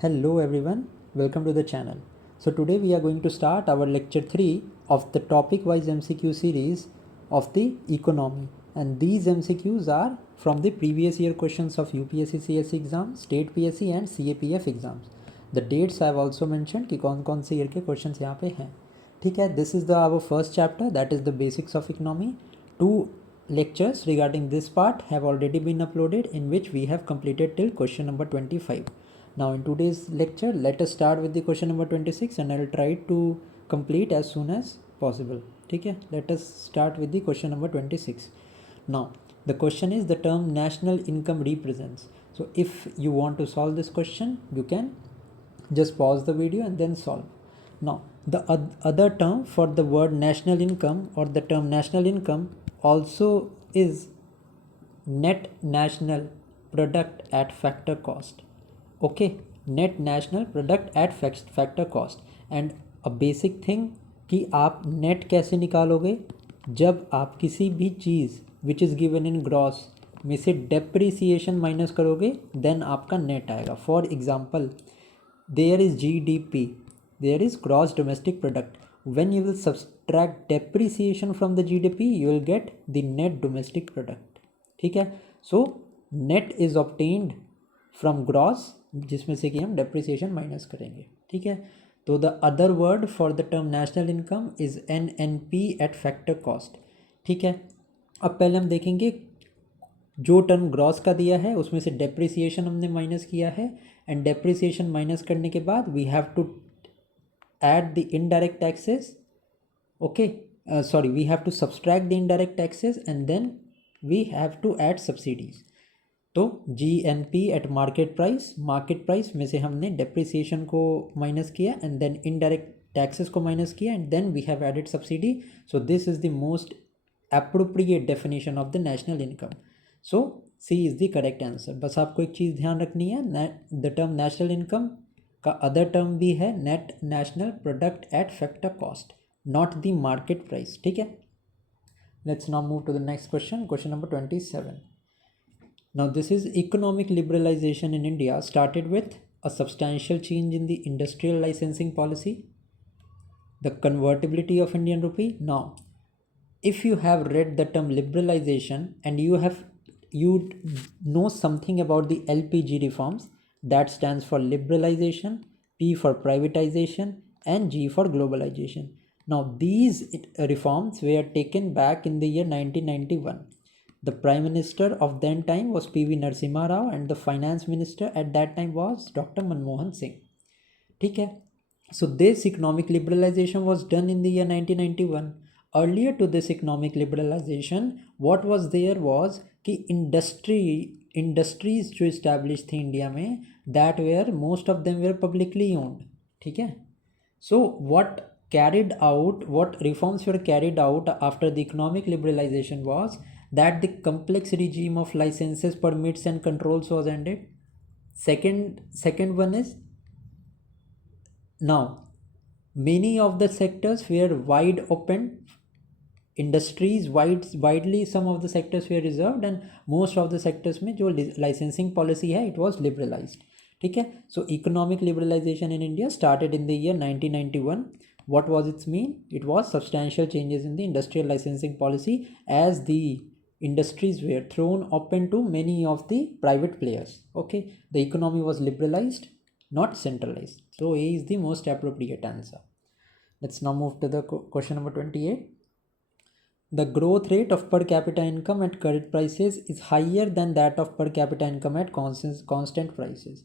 Hello everyone, welcome to the channel. So today we are going to start our lecture 3 of the topic wise MCQ series of the economy, and these MCQs are from the previous year questions of UPSC CSC exam, State PSC and CAPF exams. The dates I have also mentioned कि कौन कौन से year के questions यहाँ पे हैं. ठीक है, this is the our first chapter, that is the basics of economy. Two lectures regarding this part have already been uploaded, in which we have completed till question number 25. Now in today's lecture, let us start with the question number 26 and I will try to complete as soon as possible. ठीक है, let us start with the question number 26. Now the question is, the term national income represents. So if you want to solve this question, you can just pause the video and then solve. Now the other term for the word national income or the term national income also is net national product at factor cost. Okay, net national product at factor cost. And a basic thing कि आप net कैसे निकालोगे, जब आप किसी भी चीज़ which is given in gross में से डेप्रिसिएशन माइनस करोगे, देन आपका नेट आएगा. For example, there is GDP, there is gross domestic product. When you will subtract depreciation from the GDP, you will get the net domestic product. ठीक है, so net is obtained from gross, जिसमें से कि हम depreciation minus करेंगे. ठीक है, तो the other word for the term national income is NNP at factor cost. ठीक है, अब पहले हम देखेंगे जो टर्म ग्रॉस का दिया है उसमें से डेप्रिसिएशन हमने माइनस किया है, एंड डेप्रिसिएशन माइनस करने के बाद we have to add the indirect taxes. Okay, sorry, we have to subtract the indirect taxes and then we have to add subsidies. तो GNP एट मार्केट प्राइस में से हमने depreciation को minus किया and then indirect taxes को minus किया and then we have added subsidy. So this is the most appropriate definition of the national income. So C is the correct answer. बस आपको एक चीज़ ध्यान रखनी है, the term national income का other term भी है net national product at factor cost, not the market price. ठीक है, let's now move to the next question, question number 27. Now this is economic liberalization in India started with a substantial change in the industrial licensing policy, the convertibility of Indian rupee. Now if you have read the term liberalization and you know something about the LPG reforms, that stands for liberalization, P for privatization and G for globalization. Now these reforms were taken back in the year 1991. The prime minister of then time was PV Narasimha Rao and the finance minister at that time was Dr. Manmohan Singh. ठीक है, so this economic liberalization was done in the year 1991. Earlier to this economic liberalization, what was there was कि industries जो establish थी India में, that were most of them were publicly owned. ठीक है, so what reforms were carried out after the economic liberalization was that the complex regime of licenses, permits and controls was ended. Second one is, now many of the sectors were wide open, industries widely some of the sectors were reserved and most of the sectors में जो licensing policy है it was liberalised. ठीक है, so economic liberalisation in India started in the year 1991. What was its mean? It was substantial changes in the industrial licensing policy as the industries were thrown open to many of the private players. Okay, the economy was liberalized, not centralized. So A is the most appropriate answer. Let's now move to the question number 28. The growth rate of per capita income at current prices is higher than that of per capita income at constant prices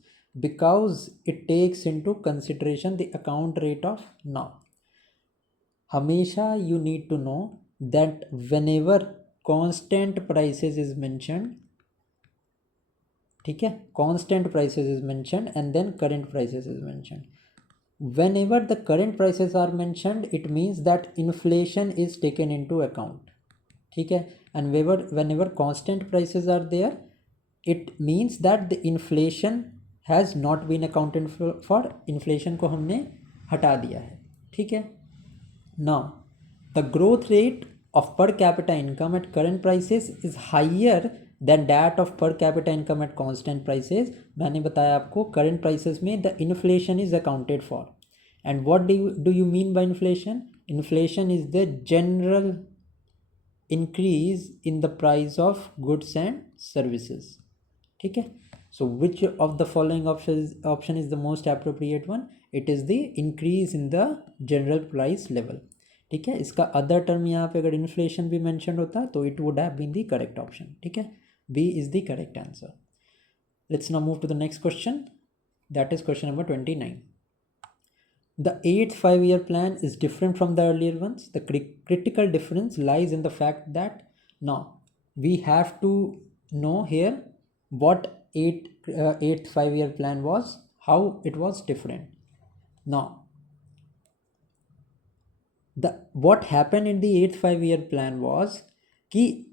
because it takes into consideration the account rate of now. हमेशा you need to know that whenever constant prices is mentioned, ठीक है, constant prices is mentioned and then current prices is mentioned. Whenever the current prices are mentioned, it means that inflation is taken into account. ठीक है, and whenever constant prices are there, it means that the inflation has not been accounted for. inflation को हमने हटा दिया है. ठीक है, now the growth rate of per capita income at current prices is higher then that of per capita income at constant prices. मैंने बताया आपको करंट प्राइसेस में the inflation is accounted for. And what do you mean by inflation? Inflation is the general increase in the price of goods and services. ठीक है. So which of the following option is the most appropriate one? It is the increase in the general price level. ठीक है. इसका other term यहाँ पे अगर inflation भी mentioned होता तो it would have been the correct option. ठीक है. B is the correct answer. Let's now move to the next question. That is question number 29. The 8th 5-year plan is different from the earlier ones. The critical difference lies in the fact that now we have to know here what 8th 5-year plan was, how it was different. Now, what happened in the 8th 5-year plan was कि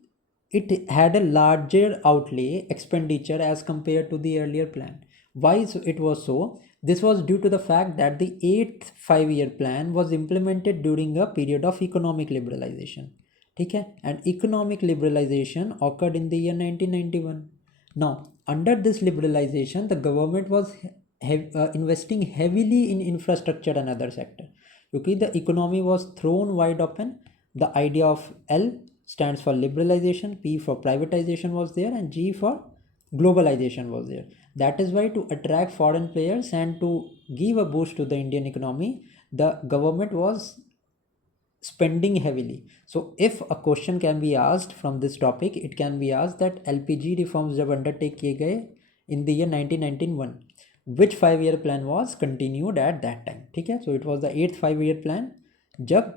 it had a larger outlay expenditure as compared to the earlier plan. Why it was so? This was due to the fact that the 8th 5-year plan was implemented during a period of economic liberalization. ठीक है. And economic liberalization occurred in the year 1991. Now, under this liberalization, the government was investing heavily in infrastructure and other sector. क्योंकि the economy was thrown wide open. The idea of L stands for liberalization, P for privatization was there, and G for globalization was there. That is why to attract foreign players and to give a boost to the Indian economy, the government was spending heavily. So if a question can be asked from this topic, it can be asked that LPG reforms जब undertake किए गए in the year 1991, which 5-year plan was continued at that time. ठीक है. So it was the 8th 5-year plan जब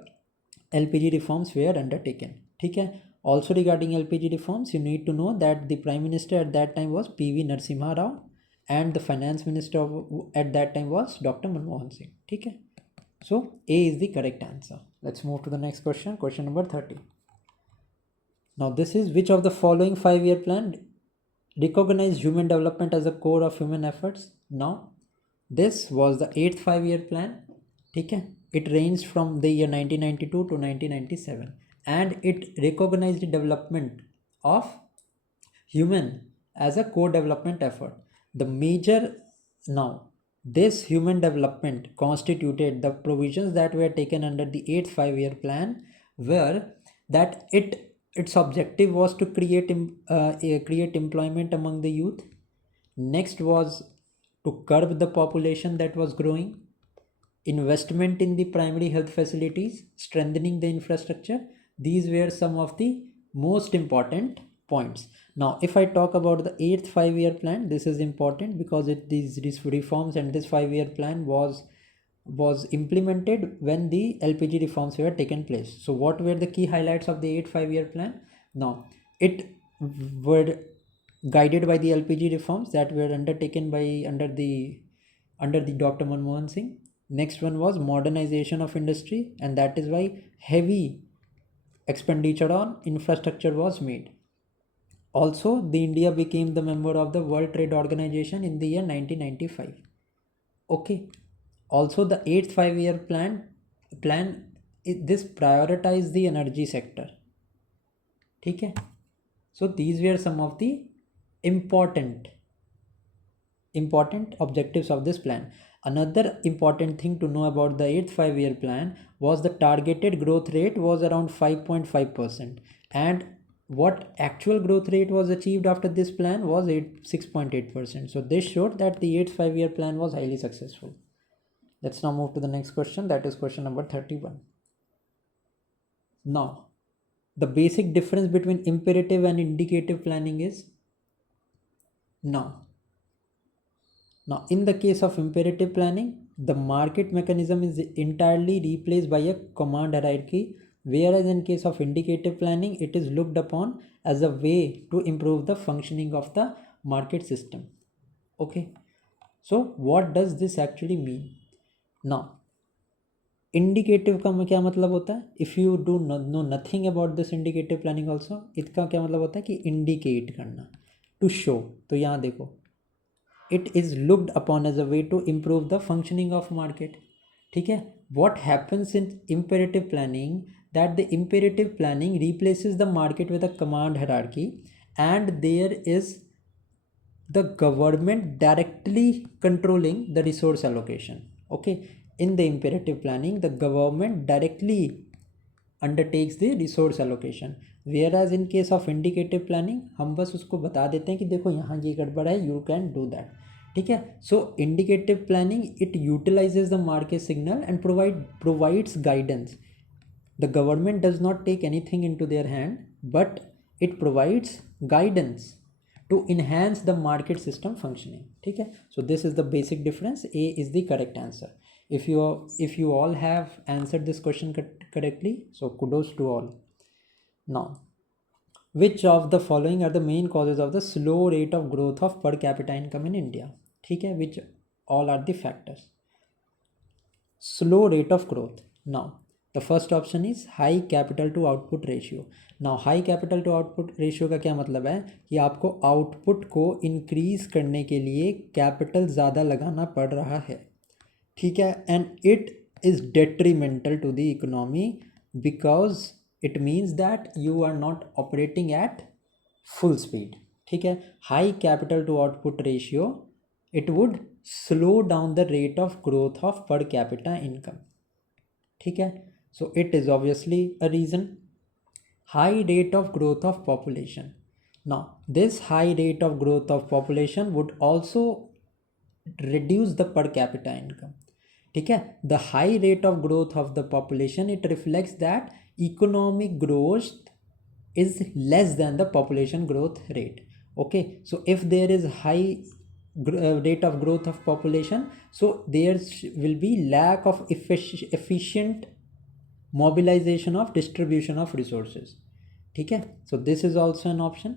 LPG reforms were undertaken. ठीक है. Also regarding LPG reforms, you need to know that the Prime Minister at that time was P.V. Narasimha Rao and the Finance Minister at that time was Dr. Manmohan Singh. ठीक है. So A is the correct answer. Let's move to the next question. Question number 30. Now this is which of the following 5-year plan recognize human development as a core of human efforts? Now this was the 8th 5-year plan. ठीक है. It ranged from the year 1992 to 1997. And it recognized the development of human as a core development effort. The major now this human development constituted the provisions that were taken under the 8th 5-year plan were that its objective was to create employment among the youth. Next was to curb the population that was growing, investment in the primary health facilities, strengthening the infrastructure. These were some of the most important points. Now if I talk about the 8th 5-year plan, this is important because these reforms and this 5-year plan was implemented when the LPG reforms were taken place. So what were the key highlights of the 8th 5-year plan? Now it were guided by the LPG reforms that were undertaken by under the Dr. Manmohan Singh. Next one was modernization of industry, and that is why heavy expenditure on infrastructure was made. Also, the India became the member of the World Trade Organization in the year 1995. Okay. Also, the 8th 5-year plan this prioritized the energy sector. ठीक है. So these were some of the important objectives of this plan. Another important thing to know about the 8th 5-year plan was the targeted growth rate was around 5.5%, and what actual growth rate was achieved after this plan was 6.8%. So this showed that the 8th 5-year plan was highly successful. Let's now move to the next question. That is question number 31. Now the basic difference between imperative and indicative planning is Now, in the case of imperative planning, the market mechanism is entirely replaced by a command hierarchy, whereas in case of indicative planning, it is looked upon as a way to improve the functioning of the market system. Okay. So, what does this actually mean? Now, indicative का क्या मतलब होता है? If you do know nothing about this indicative planning also, इसका क्या मतलब होता है कि indicate करना, to show. तो यहाँ देखो, it is looked upon as a way to improve the functioning of market. ठीक है. What happens in imperative planning, that the imperative planning replaces the market with a command hierarchy, and there is the government directly controlling the resource allocation. Okay, in the imperative planning the government directly undertakes the resource allocation, whereas in case of indicative planning हम बस उसको बता देते हैं कि देखो यहाँ ये गड़बड़ है, you can do that. ठीक है, so indicative planning it utilizes the market signal and provides guidance. The government does not take anything into their hand, but it provides guidance to enhance the market system functioning. ठीक है, so this is the basic difference. A is the correct answer. If you all have answered this question correctly, so kudos to all. Now, which of the following are the main causes of the slow rate of growth of per capita income in India? ठीक है, which all are the factors? Slow rate of growth. Now, the first option is high capital to output ratio. Now, high capital to output ratio का क्या मतलब है कि आपको output को increase करने के लिए कैपिटल ज़्यादा लगाना पड़ रहा है. ठीक है, and it is detrimental to the economy because it means that you are not operating at full speed. ठीक है, high capital to output ratio it would slow down the rate of growth of per capita income. ठीक है, so it is obviously a reason. High rate of growth of population. Now this high rate of growth of population would also reduce the per capita income. ठीक है, the high rate of growth of the population it reflects that economic growth is less than the population growth rate. Okay, so if there is high rate of growth of population, so there will be lack of efficient mobilization of distribution of resources. ठीक है, so this is also an option.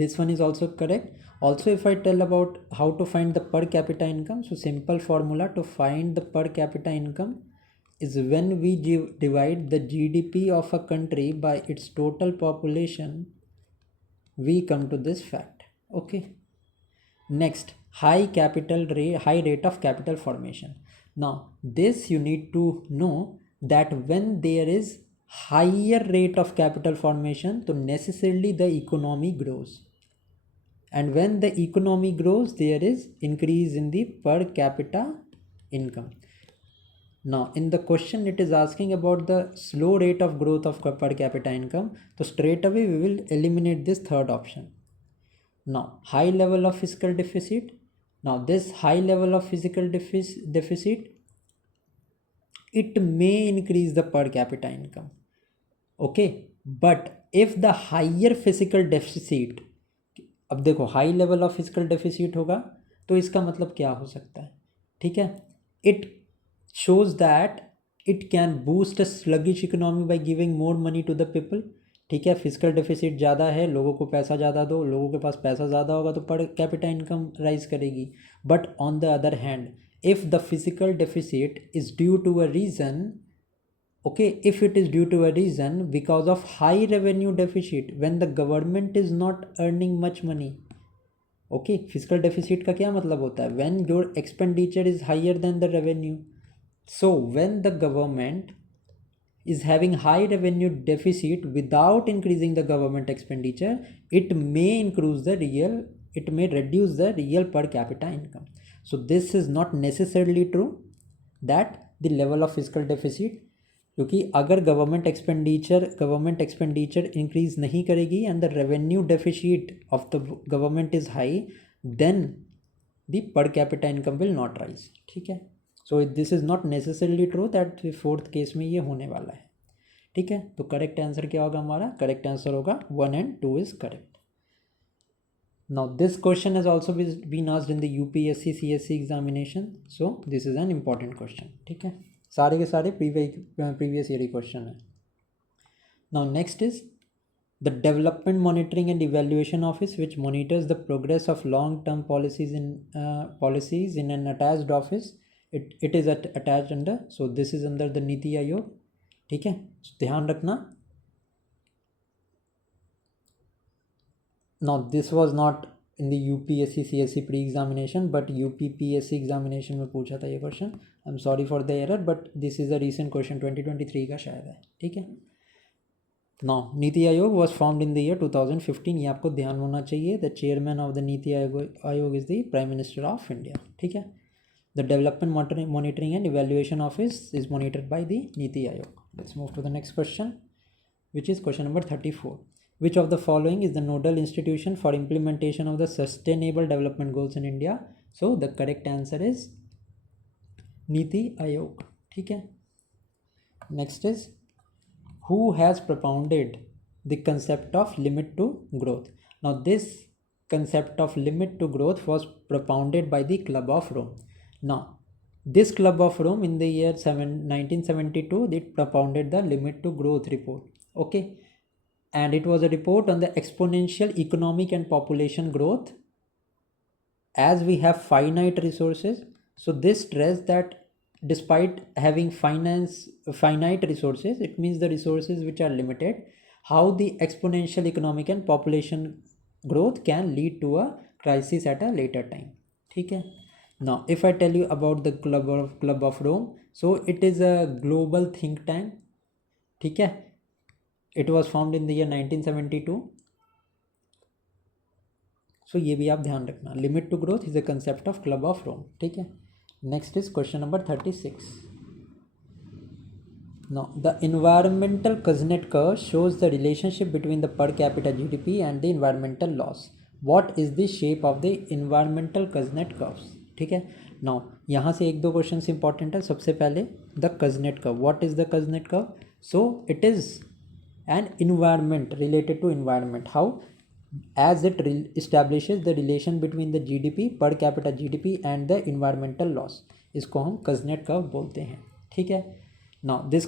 This one is also correct. Also, if I tell about how to find the per capita income, so simple formula to find the per capita income is when we divide the GDP of a country by its total population, we come to this fact. Okay, next, high rate of capital formation. Now this you need to know that when there is higher rate of capital formation, so necessarily the economy grows, and when the economy grows there is increase in the per capita income. Now in the question it is asking about the slow rate of growth of per capita income, so straight away we will eliminate this third option. Now, high level of fiscal deficit. Now, this high level of fiscal deficit, it may increase the per capita income. Okay, but if the higher fiscal deficit, अब देखो high level of physical deficit होगा तो इसका मतलब क्या हो सकता है. ठीक है, it shows that it can boost a sluggish economy by giving more money to the people. ठीक है, फिजिकल डेफिसिट ज़्यादा है, लोगों को पैसा ज़्यादा दो, लोगों के पास पैसा ज़्यादा होगा तो पर कैपिटा इनकम राइज करेगी. But on the other hand if the fiscal deficit is due to a reason, okay, if it is due to a reason because of high revenue deficit when the government is not earning much money. Okay, fiscal deficit का क्या मतलब होता है, when your expenditure is higher than the revenue. So when the government is having high revenue deficit without increasing the government expenditure, it may reduce the real per capita income. So this is not necessarily true that the level of fiscal deficit, क्योंकि अगर government expenditure increase नहीं करेगी and the revenue deficit of the government is high, then the per capita income will not rise. ठीक है, so this is not necessarily true that fourth case में ये होने वाला है. ठीक है, तो करेक्ट आंसर क्या होगा हमारा, करेक्ट आंसर होगा 1 and 2 is correct. Now this question has also been asked in the UPSC CSC examination, so this is an important question. ठीक है, सारे के सारे प्रीवियस ईयर क्वेश्चन है. Now next is the development monitoring and evaluation office, which monitors the progress of long term policies in an attached office. It is attached under, so this is under the Niti Aayog. ठीक है, ध्यान रखना. Now this was not in the UPSC CSC pre examination but UPPSC examination में पूछा था ये question. I am sorry for the error but this is a recent question 2023 का शायद है. ठीक है, no, NITI Aayog was formed in the year 2015, ये आपको ध्यान होना चाहिए. The chairman of the NITI Aayog is the prime minister of India. ठीक है. The development monitoring and evaluation office is monitored by the NITI Aayog. Let's move to the next question, which is question number 34. Which of the following is the nodal institution for implementation of the sustainable development goals in India? So the correct answer is Niti Aayog. ठीक है. Next is, who has propounded the concept of limit to growth? Now this concept of limit to growth was propounded by the Club of Rome. Now this Club of Rome in the year 1972 they propounded the limit to growth report. Okay, and it was a report on the exponential economic and population growth as we have finite resources. So this stressed that despite having finite resources, it means the resources which are limited, how the exponential economic and population growth can lead to a crisis at a later time. ठीक है. Now if I tell you about the Club of Rome, so it is a global think tank. ठीक है. It was formed in the year 1972. So ये भी आप ध्यान रखना. Limit to growth is a concept of Club of Rome. ठीक है. Next is question number 36. Now the environmental Kuznets curve shows the relationship between the per capita GDP and the environmental loss. What is the shape of the environmental Kuznets curves? ठीक है. Now यहाँ से एक दो question important है. सबसे पहले the Kuznets curve. What is the Kuznets curve? So it is an environment related to environment, how as it establishes the relation between the GDP per capita GDP and the environmental loss. इसको हम Kuznets curve बोलते हैं. ठीक है. Now this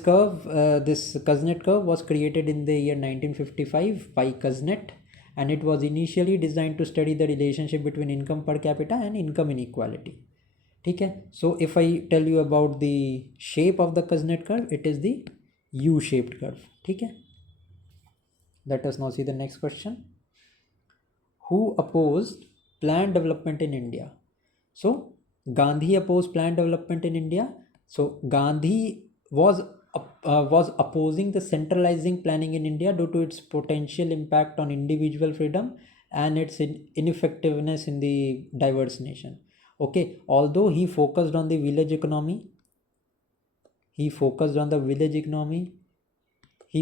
Kuznets curve was created in the year 1955 by Kuznets, and it was initially designed to study the relationship between income per capita and income inequality. ठीक है. So if I tell you about the shape of the Kuznets curve, it is the U-shaped curve. ठीक है. Let us now see the next question. Who opposed planned development in India? So Gandhi opposed planned development in India. So Gandhi was opposing the centralizing planning in India due to its potential impact on individual freedom and its ineffectiveness in the diverse nation. Okay, although he focused on the village economy, he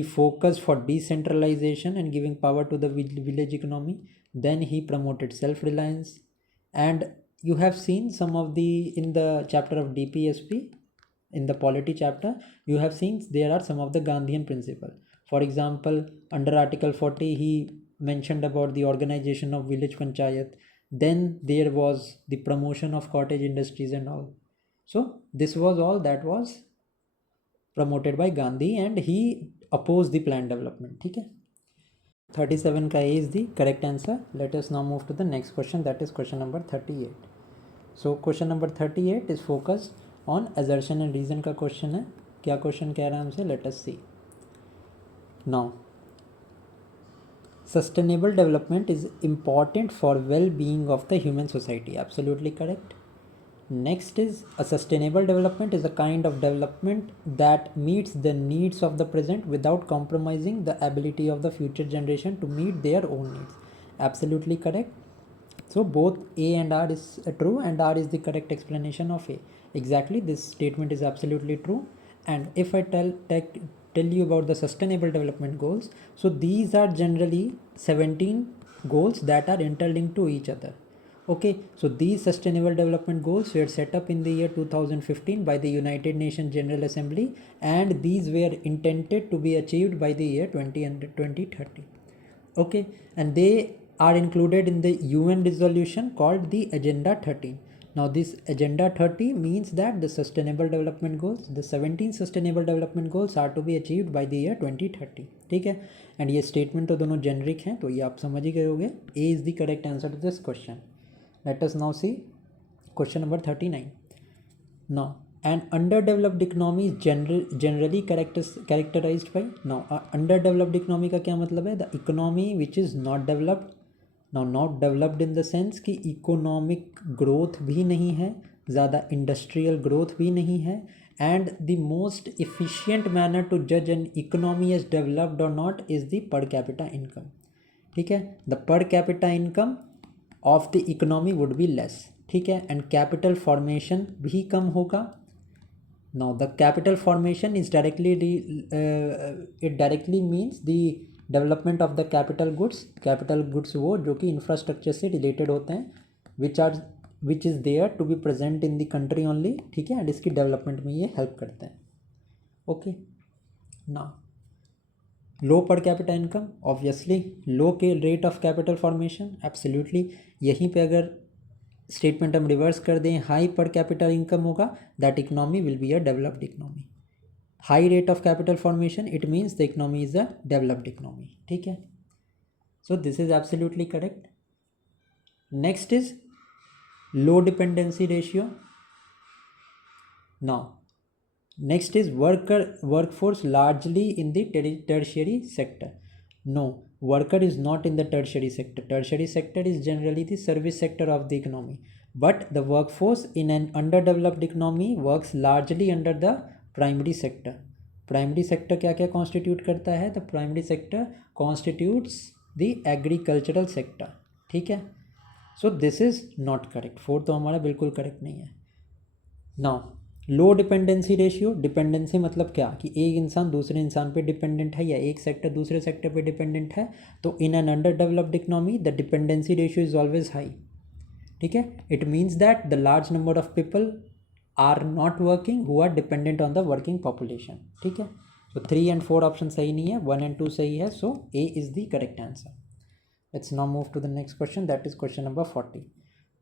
focused for decentralization and giving power to the village economy. Then he promoted self-reliance, and you have seen some of in the chapter of DPSP, in the polity chapter, you have seen there are some of the Gandhian principles. For example, under Article 40 he mentioned about the organization of village panchayat. Then there was the promotion of cottage industries and all. So this was all that was promoted by Gandhi, and he opposed the planned development. ठीक है. 37 का A is the correct answer. Let us now move to the next question, that is question number 38. So question number 38 is focused on assertion and reason का question है. क्या question कह रहा है हमसे? Let us see. Now sustainable development is important for well-being of the human society. Absolutely correct. Next is, a sustainable development is a kind of development that meets the needs of the present without compromising the ability of the future generation to meet their own needs. Absolutely correct. So both A and R is true, and R is the correct explanation of A. Exactly, this statement is absolutely true. And if I tell you about the sustainable development goals, so these are generally 17 goals that are interlinked to each other. Okay, so these sustainable development goals were set up in the year 2015 by the United Nations General Assembly, and these were intended to be achieved by the year 2030. Okay, and they are included in the UN resolution called the Agenda 13. Now this Agenda 30 means that the sustainable development goals, the 17 sustainable development goals are to be achieved by the year 2030. ठीक है. And ये statement तो दोनों generic हैं, तो ये आप समझ ही गए होंगे. A is the correct answer to this question. Let us now see question number 39. Now, an underdeveloped economy is generally characterized by. Now, underdeveloped economy का क्या मतलब है? The economy which is not developed. Now, not developed in the sense कि economic growth भी नहीं है, ज़्यादा industrial growth भी नहीं है, and the most efficient manner to judge an economy as developed or not is the per capita income. ठीक है, the per capita income of the economy would be less. ठीक है, and capital formation भी कम होगा. Now the capital formation is it directly means the development of the capital goods. Capital goods वो जो कि infrastructure से related होते हैं, which is there to be present in the country only. ठीक है, and इसकी development में ये help करते हैं. Okay, now लो पर कैपिटा इनकम, ऑब्वियसली लो के rate of capital formation, absolutely. यहीं पे अगर स्टेटमेंट हम रिवर्स कर दें, हाई पर कैपिटल इनकम होगा, that economy will be a developed economy. High rate of capital formation, it means the economy is a developed economy. ठीक है, so this is absolutely correct. Next is low dependency ratio. Now next is workforce largely in the tertiary sector. No, worker is not in the tertiary sector. Tertiary sector is generally the service sector of the economy, but the workforce in an underdeveloped economy works largely under the primary sector. Primary sector क्या क्या constitute करता है? The primary sector constitutes the agricultural sector. ठीक है, so this is not correct. 4 तो हमारा बिल्कुल correct नहीं है. Now लो डिपेंडेंसी रेशियो. डिपेंडेंसी मतलब क्या, कि एक इंसान दूसरे इंसान पे डिपेंडेंट है या एक सेक्टर दूसरे सेक्टर पे डिपेंडेंट है. तो in an under developed economy the dependency ratio is always high. ठीक है, it means that the large number of people are not working who are dependent on the working population. ठीक है, तो 3 and 4 option सही नहीं है, 1 and 2 सही है. So a is the correct answer. Let's now move to the next question, that is question number 40.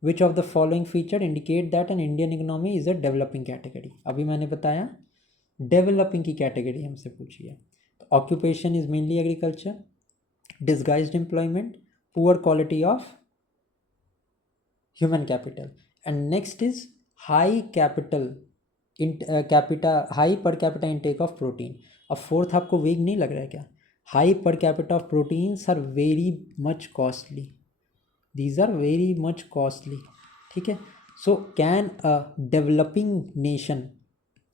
Which of the following feature indicate that an Indian economy is a developing category? अभी मैंने बताया developing की category हमसे पूछी है. Occupation is mainly agriculture, disguised employment, poor quality of human capital, and next is high high per capita intake of protein. अब fourth आपको weak नहीं लग रहा है क्या? High per capita of proteins are very much costly. These are very much costly. ठीक है, so can a developing nation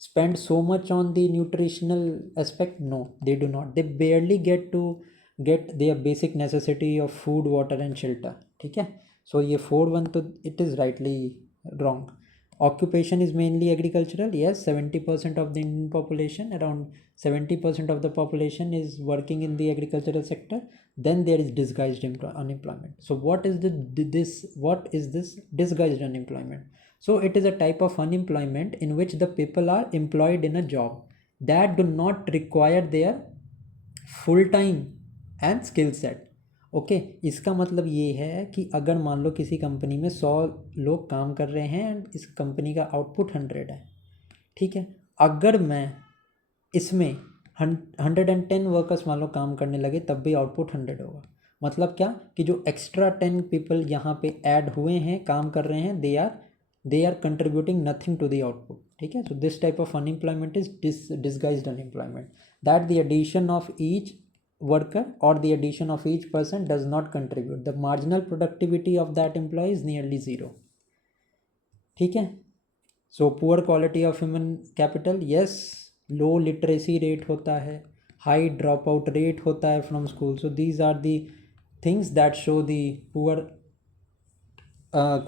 spend so much on the nutritional aspect? No, they do not. They barely get their basic necessity of food, water and shelter. ठीक है, so ये 4-1 तो it is rightly wrong. Occupation is mainly agricultural. Yes, 70% of the Indian population, around 70% of the population is working in the agricultural sector. Then there is disguised unemployment. So what is this disguised unemployment? So it is a type of unemployment in which the people are employed in a job that do not require their full time and skill set. Okay, इसका मतलब ये है कि अगर मान लो किसी company में 100 लोग काम कर रहे हैं एंड इस कंपनी का आउटपुट 100 है. ठीक है, अगर मैं इसमें 110 वर्कर्स मान लो काम करने लगे तब भी आउटपुट 100 होगा. मतलब क्या, कि जो एक्स्ट्रा 10 पीपल यहाँ पे ऐड हुए हैं, काम कर रहे हैं, they are contributing nothing to the output. ठीक है, so this type of unemployment is disguised unemployment, that the addition of each worker or the addition of each person does not contribute. The marginal productivity of that employee is nearly zero. ठीक है, so poor quality of human capital. Yes, low literacy rate होता है, high dropout rate होता है from school. So these are the things that show the poor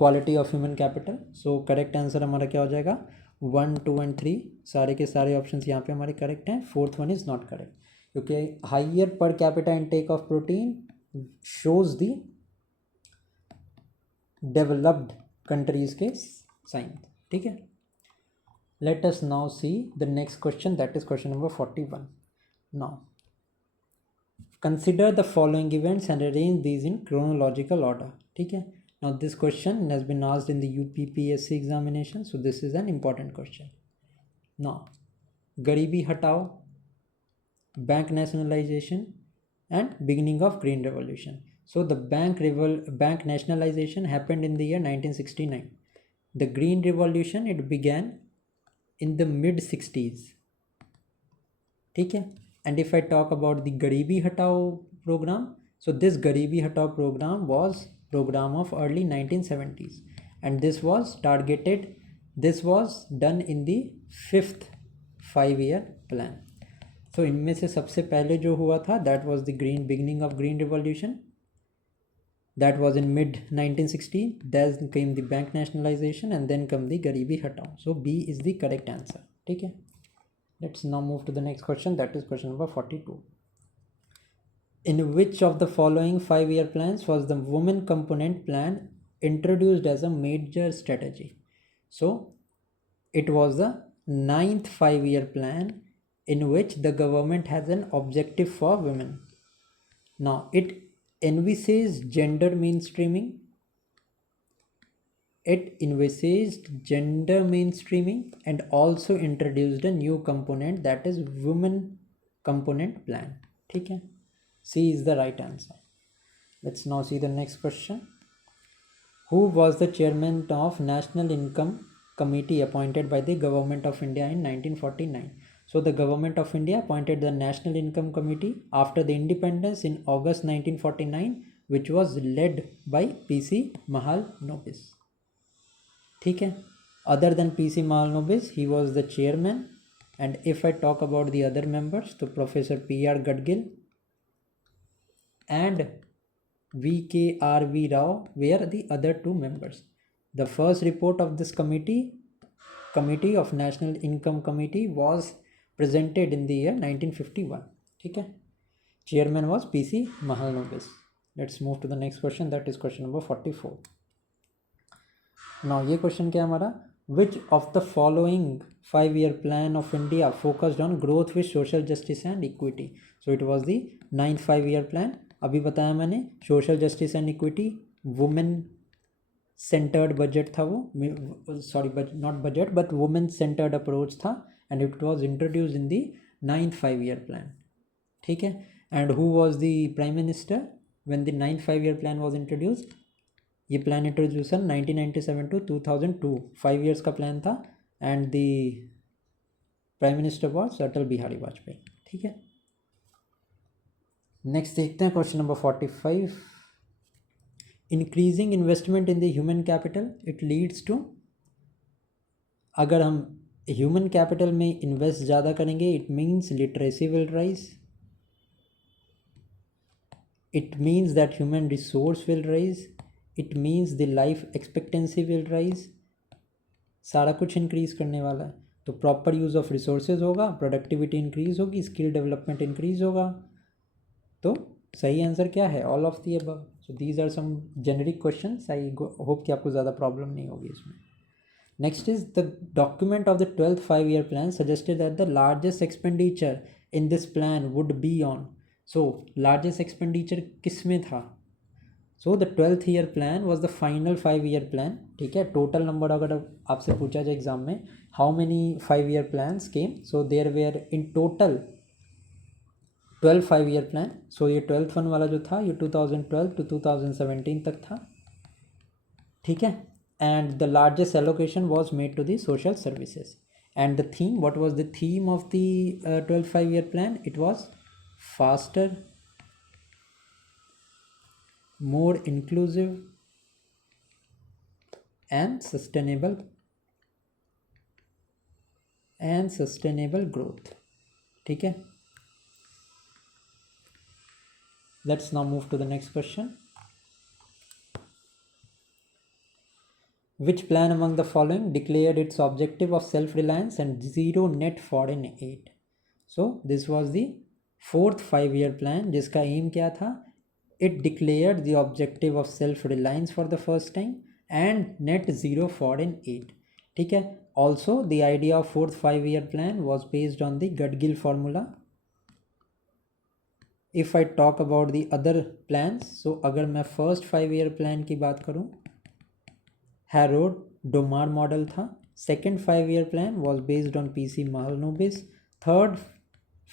quality of human capital. So correct answer हमारा क्या हो जाएगा? 1, 2 and 3 सारे के सारे options यहाँ पे हमारे correct हैं. 4th one is not correct. क्योंकि higher per capita intake of protein shows the developed countries के साइन. ठीक है, let us now see the next question, that is question number 41. Now consider the following events and arrange these in chronological order. ठीक है, now this question has been asked in the UPPSC examination, so this is an important question. Now गरीबी हटाओ, bank nationalization and beginning of green revolution. So the bank nationalization happened in the year 1969. The green revolution, it began in the mid 60s. ठीक है, and if I talk about the Garibi Hatao program, so this Garibi Hatao program was program of early 1970s, and this was done in the 5th 5 year plan. तो इनमें से सबसे पहले जो हुआ था that was the green beginning of green revolution, that was in mid 1960, then came the bank nationalization and then come the garibi hatao. So B is the correct answer. ठीक है, let's now move to the next question, that is question number 42. In which of the following 5-year plans was the women component plan introduced as a major strategy? So it was the 9th 5-year plan in which the government has an objective for women. Now it envisages gender mainstreaming. It envisaged gender mainstreaming and also introduced a new component, that is women component plan. ठीक है, C is the right answer. Let's now see the next question. Who was the chairman of National Income Committee appointed by the Government of India in 1949? So the Government of India appointed the National Income Committee after the independence in August 1949, which was led by P.C. Mahalanobis. ठीक है, other than P.C. Mahalanobis, he was the chairman. And if I talk about the other members, तो Professor P.R. Gadgil and V.K.R.V. Rao were the other two members. The first report of this committee of National Income Committee was presented in the year 1951. ठीक है, chairman was P.C. Mahalanobis. Let's move to the next question, that is question number 44. Now ये question क्या हमारा, which of the following 5-year plan of India focused on growth with social justice and equity? So it was the 9th 5-year plan. अभी बताया मैंने, social justice and equity, women centered budget था वो, sorry not budget but women centered approach था, and it was introduced in the 9th 5-year plan. ठीक है, and who was the prime minister when the 9th 5-year plan was introduced? ये plan introduce 1997 to 2002, 5 years का plan था, and the prime minister was Atal Bihari Vajpayee. ठीक है, next देखते हैं question number 45. Increasing investment in the human capital it leads to, अगर हम human capital में इन्वेस्ट ज़्यादा करेंगे it means literacy will rise, it means that human resource will rise, it means the life expectancy will rise. सारा कुछ increase करने वाला है, तो प्रॉपर यूज़ ऑफ रिसोर्सेज होगा, प्रोडक्टिविटी इंक्रीज होगी, स्किल डेवलपमेंट इंक्रीज होगा. तो सही आंसर क्या है, all of the above. So these are some generic questions, I hope कि आपको ज़्यादा प्रॉब्लम नहीं होगी इसमें. Next is the document of the 12th 5-year plan suggested that the largest expenditure in this plan would be on. So largest expenditure किस में था? So the 12th year plan was the final 5-year plan. ठीक है, total number अगर आपसे पूछा जाए exam में how many 5-year plans came, so there were in total 12 5-year plan. So ये 12th वन वाला जो था ये 2012 to 2017 तक था. ठीक है, and the largest allocation was made to the social services. And the theme, what was the theme of the 12th 5-year plan? It was faster, more inclusive and sustainable growth. ठीक है, let's now move to the next question. Which plan among the following declared its objective of self-reliance and zero net foreign aid? So this was the 4th 5-year plan जिसका M क्या था? It declared the objective of self-reliance for the first time and net zero foreign aid. ठीक है, also the idea of 4th 5-year plan was based on the Gadgil formula. If I talk about the other plans, so अगर मैं first 5-year plan की बात करूँ, Harrod-Domar model था. Second 5-year plan was based on P.C. Mahalanobis. Third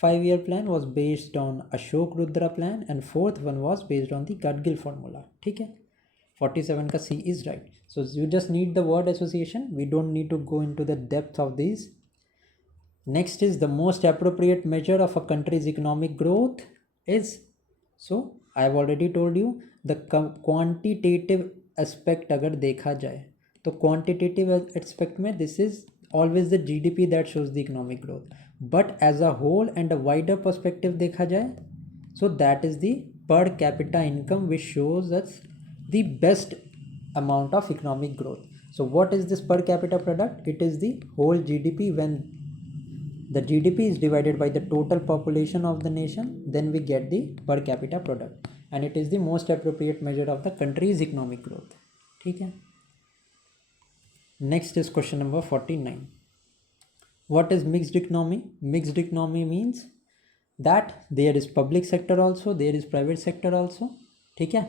5-year plan was based on Ashok Rudra plan, and 4th one was based on the Gadgil formula. ठीक है, 47 का C is right. So you just need the word association, we don't need to go into the depth of these. Next is the most appropriate measure of a country's economic growth is, so I have already told you the quantitative aspect अगर देखा जाए तो quantitative aspect में this is always the GDP that shows the economic growth. But as a whole and a wider perspective देखा जाए, so that is the per capita income which shows us the best amount of economic growth. So what is this per capita product? It is the whole GDP. When the GDP is divided by the total population of the nation, then we get the per capita product, and it is the most appropriate measure of the country's economic growth. ठीक है. Next is question number 49. What is mixed economy? Mixed economy means that there is public sector also, there is private sector also. ठीक है.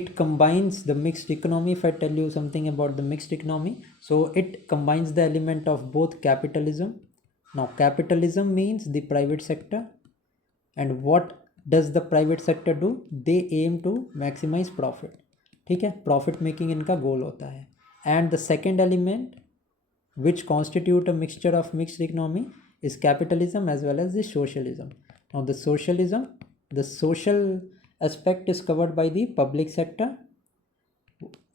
It combines the mixed economy. If I tell you something about the mixed economy, so it combines the element of both capitalism. Now capitalism means the private sector, and what does the private sector do? They aim to maximize profit. ठीक है, profit making इनका goal होता है. And the second element which constitute a mixture of mixed economy is capitalism as well as the socialism. Now the socialism, the social aspect is covered by the public sector,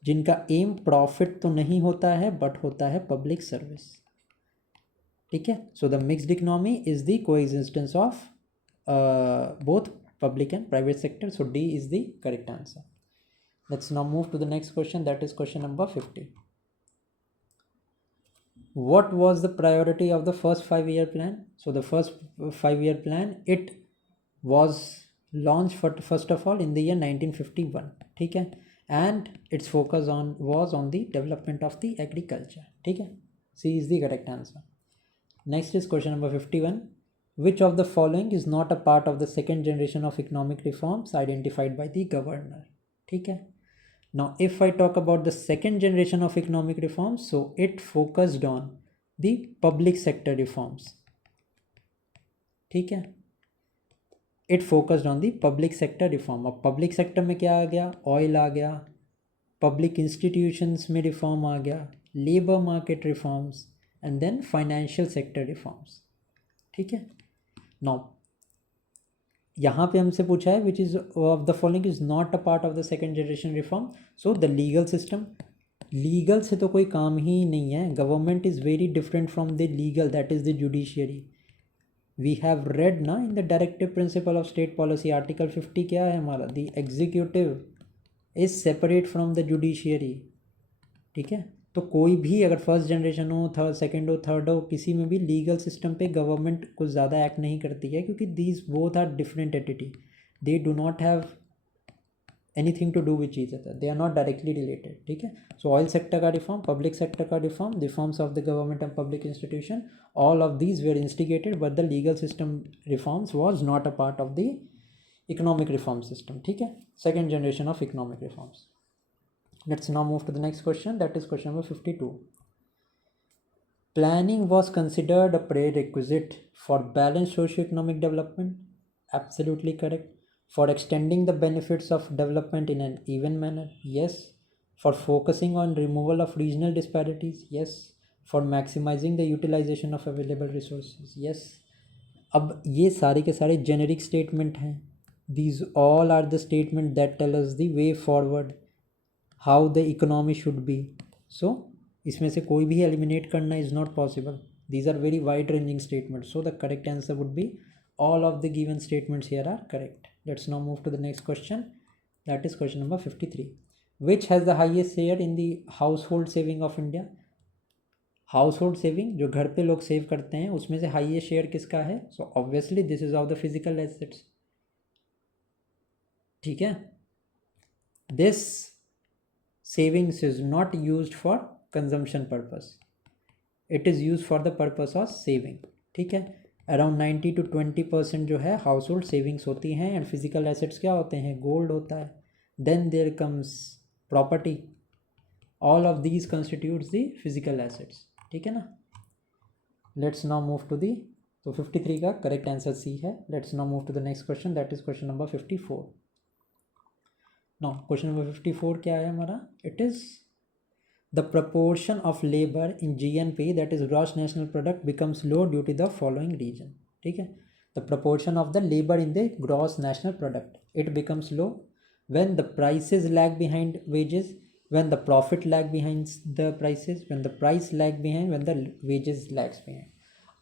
जिनका aim profit तो नहीं होता है but होता है public service. ठीक है. So the mixed economy is the coexistence of both public and private sector. So D is the correct answer. Let's now move to the next question, that is question number 50. What was the priority of the first 5-year plan? So the first 5-year plan, it was launched first of all in the year 1951. ठीक है. And its focus was on the development of the agriculture. ठीक है. C is the correct answer. Next is question number 51. Which of the following is not a part of the second generation of economic reforms identified by the governor? ठीक है. Now if I talk about the second generation of economic reforms, so it focused on the public sector reforms. ठीक है. It focused on the public sector reform. अब public sector में क्या आ गया? Oil आ गया, public institutions में reform आ गया, labor market reforms, and then financial sector reforms. ठीक है. Now यहाँ पे हमसे पूछा है which is of the following is not a part of the second generation reform. So the legal system, legal से तो कोई काम ही नहीं है. Government is very different from the legal, that is the judiciary. We have read ना in the directive principle of state policy article 50 क्या है हमारा? The executive is separate from the judiciary. ठीक है. तो कोई भी अगर फर्स्ट जनरेशन हो, थर्ड, सेकंड हो, थर्ड हो, किसी में भी लीगल सिस्टम पे गवर्नमेंट कुछ ज़्यादा एक्ट नहीं करती है, क्योंकि these both are different entity. They do not have anything to do with each other, they are not directly related. ठीक है. सो ऑयल सेक्टर का रिफॉर्म, पब्लिक सेक्टर का रिफॉर्म, reforms of the government and public institution, all of these were instigated, but the legal system reforms was not a part of the economic reform system. ठीक है. Second generation of economic reforms. Let's now move to the next question, that is question number 52. Planning was considered a prerequisite for balanced socio-economic development. Absolutely correct. For extending the benefits of development in an even manner. Yes. For focusing on removal of regional disparities. Yes. For maximizing the utilization of available resources. Yes. अब ये सारे के सारे generic statement हैं. These all are the statement that tell us the way forward, how the economy should be. So इसमें से कोई भी eliminate करना is not possible. These are very wide ranging statements. So the correct answer would be all of the given statements here are correct. Let's now move to the next question. That is question number 53. Which has the highest share in the household saving of India? Household saving जो घर पे लोग save करते हैं, उसमें से highest share किसका है? So obviously this is of the physical assets. ठीक है. This savings is not used for consumption purpose, it is used for the purpose of saving. ठीक है. अराउंड 90 to 20% जो है हाउस होल्ड सेविंग्स होती हैं. एंड फिजिकल एसेट्स क्या होते हैं? गोल्ड होता है. Then there comes property. All of these constitutes the physical assets. ठीक है ना. Let's now move to the, तो 53 का करेक्ट आंसर सी है. Let's now move to the next question, that is question number 54. Now question number 54 क्या है हमारा? It is the proportion of labor in GNP, that is gross national product, becomes low due to the following reason. ठीक है. The proportion of the labor in the gross national product, it becomes low when the prices lag behind wages, when the profit lag behind the prices, when the price lag behind, when the wages lags behind.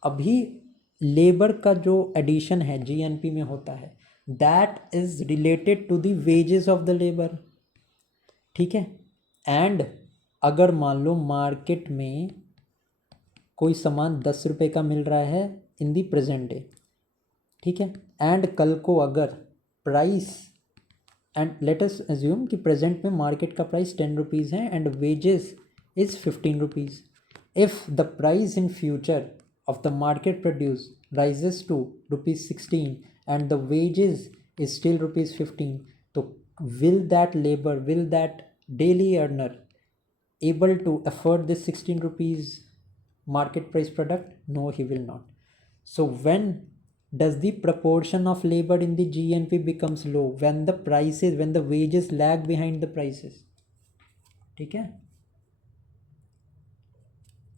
अभी labour का जो addition है GNP में होता है that is related to the wages of the labour, ठीक है। And अगर मान लो मार्केट में कोई सामान 10 रुपये का मिल रहा है इन दी प्रेजेंट डे, ठीक है, एंड कल को अगर price, and let us assume कि प्रेजेंट में मार्केट का प्राइस 10 रुपीज़ है and wages is 15 rupees. If the price in future of the market produce rises to ₹16 and the wages is still ₹15, so will that labor, will that daily earner able to afford this 16 rupees market price product? No, he will not. So when does the proportion of labor in the GNP becomes low? When the prices, when the wages lag behind the prices, ठीक है।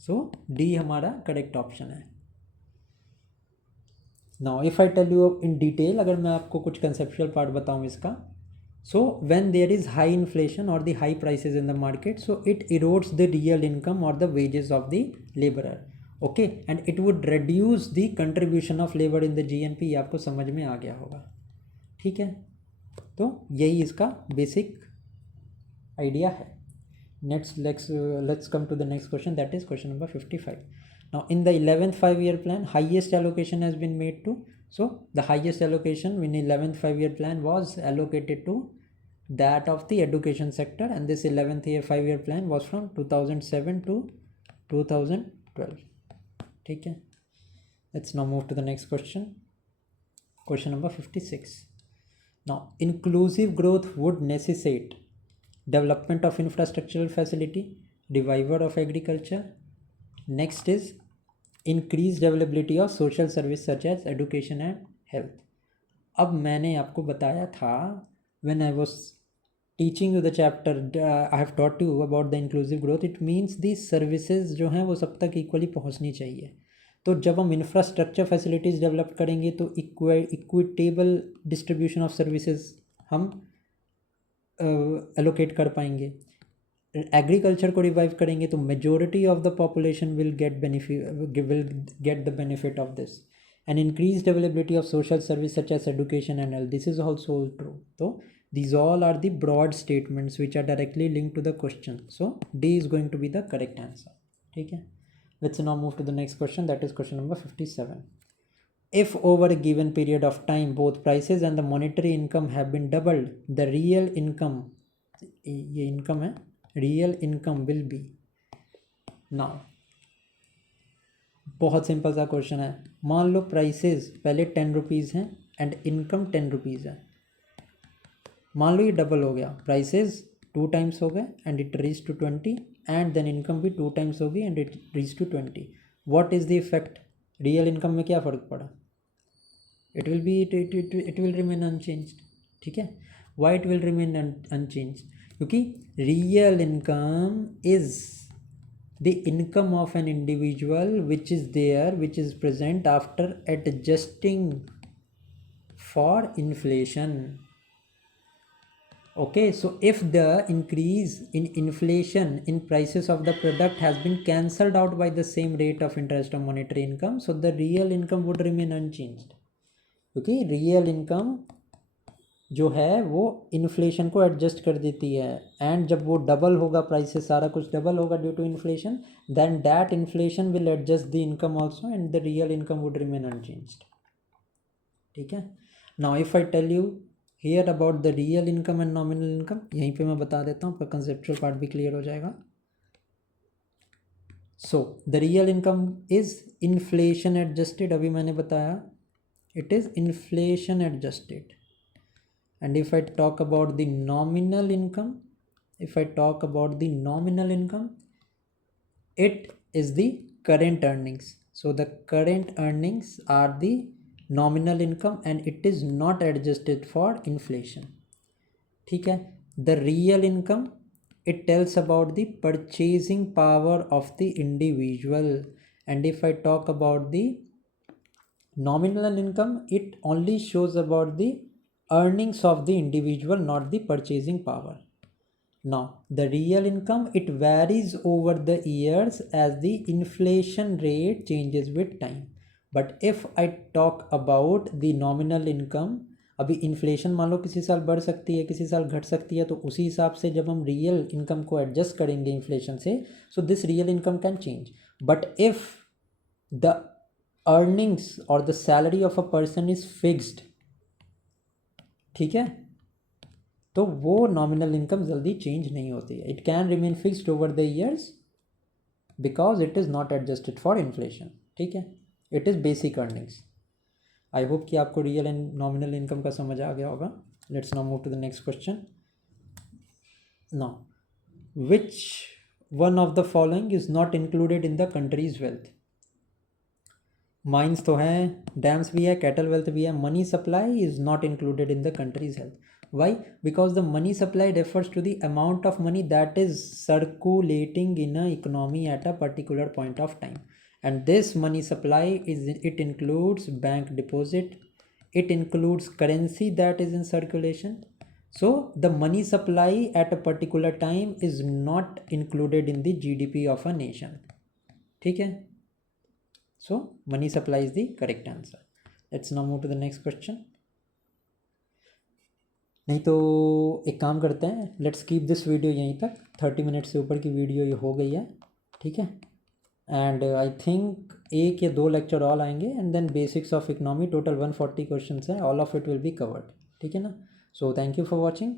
So d हमारा correct option है। Now if I tell you in detail, अगर मैं आपको कुछ conceptual part बताऊँ इसका, so when there is high inflation और the high prices in the market, so it erodes the real income और the wages of the labourer, okay, and it would reduce the contribution of labour in the GNP. ये आपको समझ में आ गया होगा, ठीक है। तो यही इसका बेसिक आइडिया है। Let's come to the next question, that is question number 55. Now in the 11th 5-year plan, highest allocation has been made to, so the highest allocation in 11th 5-year plan was allocated to that of the education sector, and this 11th 5-year plan was from 2007 to 2012, ठीक है। Let's now move to the next question, question number 56. Now inclusive growth would necessitate development of infrastructural facility, revival of agriculture. Next is increased availability of social service such as education and health. अब मैंने आपको बताया था when I was teaching you the chapter, I have taught you about the inclusive growth. It means the services जो हैं वो सब तक इक्वली पहुंचनी चाहिए। तो जब हम इंफ्रास्ट्रक्चर फैसिलिटीज़ डेवलप करेंगे तो इक्विटेबल डिस्ट्रीब्यूशन ऑफ सर्विसेज हम एलोकेट कर पाएंगे। एग्रीकल्चर को रिवाइव करेंगे तो majority of the population will get the benefit of this, and increased availability of social service such as education and health, this is also true. तो these all are the broad statements which are directly linked to the question, so D is going to be the correct answer, ठीक है। Let's now move to the next question, that is question number 57. If over a given period of time both prices and the monetary income have been doubled, the real income, ये income है, real income will be, now बहुत simple सा question है। मान low prices पहले 10 rupees हैं and income 10 rupees है। मान लो ये डबल हो गया, प्राइसेस 2 टाइम्स हो गए and it reach to 20, and then income भी 2 टाइम्स होगी and it reach to 20। What is the effect? Real income में क्या फ़र्क पड़ा? इट विल रिमेन अनचेंज्ड, ठीक है। Why it will remain unchanged? क्योंकि real income is the income of an individual which is there, which is present after adjusting for inflation. Okay, so if the increase in inflation in prices of the product has been cancelled out by the same rate of interest on monetary income, so the real income would remain unchanged, क्योंकि real income जो है वो inflation को adjust कर देती है, and जब वो डबल होगा, प्राइसेस सारा कुछ डबल होगा due to inflation, then that inflation will adjust the income also and the real income would remain unchanged, ठीक है। Now if I tell you here about the real income and nominal income, यहीं पे मैं बता देता हूँ, आपका conceptual part भी क्लियर हो जाएगा। So the real income is inflation adjusted, अभी मैंने बताया it is inflation adjusted. And if I talk about the nominal income, it is the current earnings. So the current earnings are the nominal income and it is not adjusted for inflation, ठीक है। The real income, it tells about the purchasing power of the individual, and if I talk about the nominal income, it only shows about the earnings of the individual, not the purchasing power, Now the real income, it varies over the years as the inflation rate changes with time. But if I talk about the nominal income, अभी inflation मान लो किसी साल बढ़ सकती है, किसी साल घट सकती है, तो उसी हिसाब से जब हम रियल इनकम को एडजस्ट करेंगे इन्फ्लेशन से, so this real income can change. But if the earnings और the salary of a person is fixed, ठीक है, तो वो नॉमिनल इनकम जल्दी चेंज नहीं होती है. It can remain fixed over the years because it is not adjusted for inflation. ठीक है, it is basic earnings. I hope कि आपको रियल एंड नॉमिनल इनकम का समझ आ गया होगा. Let's now move to the next question. Now which one of the following is not included in the country's wealth. Mines तो हैं, dams भी है, कैटल वेल्थ भी है. Money supply is not included in the country's wealth. Why? Because the money supply refers to the amount of money that is circulating in a economy at a particular point of time. And this money supply it includes bank deposit, it includes currency that is in circulation. So the money supply at a particular time is not included in the GDP of a nation. ठीक है? So money supply is the correct answer. Let's now move to the next question. नहीं तो एक काम करते हैं, let's keep this video यहीं तक. 30 मिनट से ऊपर की वीडियो ये हो गई है. ठीक है, एंड आई थिंक 1 या 2 लेक्चर और आएंगे and then basics of economy. Total 140 question है, all of it will be covered. ठीक है ना. So thank you for watching.